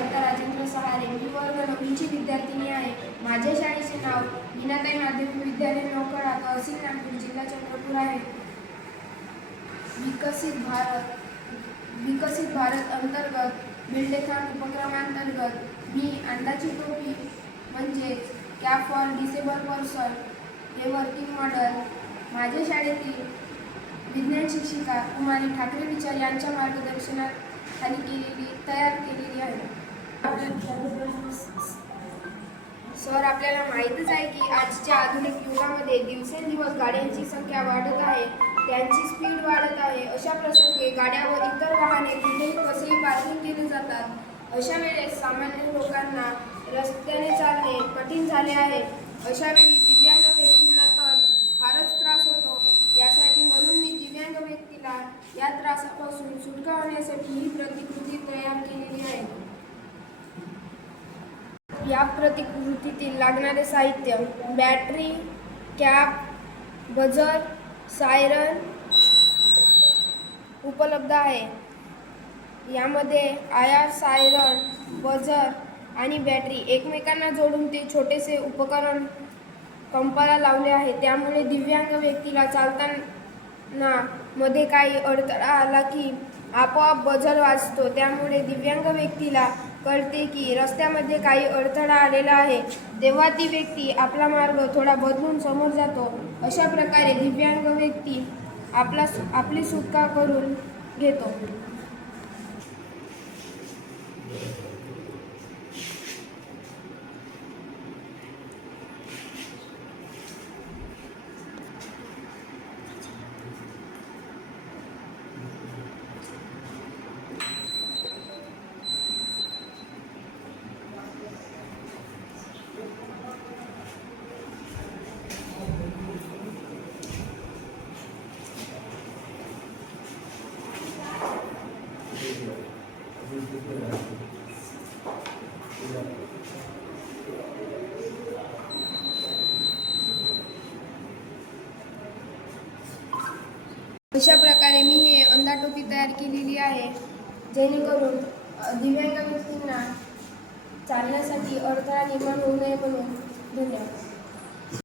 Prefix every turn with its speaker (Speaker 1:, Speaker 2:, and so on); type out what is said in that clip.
Speaker 1: दत्ता राजेंद्र सहारे मी वर्ग नववीची विद्यार्थिनी आहे. माझ्या शाळेचे नाव हिनाताई माध्यमिक विद्यालय नौकडा तहसील नागपूर जिल्हा चंद्रपूर आहे. विकसित भारत विकसित भारत अंतर्गत बिल्डेखान उपक्रमांतर्गत मी अंदाची टोपी म्हणजेच कॅप फॉर डिसेबल पर्सन हे वर्किंग मॉडल. माझ्या शाळेतील विज्ञान शिक्षिका कुमारी ठाकरे विचार यांच्या मार्गदर्शनात खाली केलेली तयार केलेली आहे. सर आपल्याला माहीतच आहे की आजच्या आधुनिक युगामध्ये दिवसेंदिवस गाड्यांची संख्या वाढत आहे त्यांची स्पीड वाढत आहे. अशा प्रसंगी गाड्या व इतर वाहने कुठेही कसेही पार्किंग केले जातात. अशा वेळेस सामान्य लोकांना रस्त्याने चालणे कठीण झाले आहे. अशा वेळी दिव्यांग व्यक्तींना तर फारच त्रास होतो यासाठी म्हणून मी दिव्यांग व्यक्तीला या त्रासापासून सुटका होण्यासाठी ही प्रतिकृती तयार केलेली आहे या प्रतिकृतीतील लागणारे साहित्य. बॅटरी कॅप बजर सायरन उपलब्ध आहे. यामध्ये आयार सायरन बजर आणि बॅटरी एकमेकांना जोडून ते छोटेसे उपकरण पंपाला लावले आहे. त्यामुळे दिव्यांग व्यक्तीला चालताना मध्ये काही अडथळा आला की आपोआप बजर वाजतो त्यामुळे दिव्यांग व्यक्तीला कळते की रस्त्यामध्ये काही अडथळा आलेला आहे. तेव्हा ती व्यक्ती आपला मार्ग थोडा बदलून समोर जातो. अशा प्रकारे दिव्यांग व्यक्ती आपला आपली सुटका करून घेतो. अशा प्रकारे मी हे अंधाटोपी तयार केलेली आहे. जेणेकरून दिव्यांग व्यक्तींना चालण्यासाठी अडथळा निर्माण होऊ नये म्हणून धन्यवाद.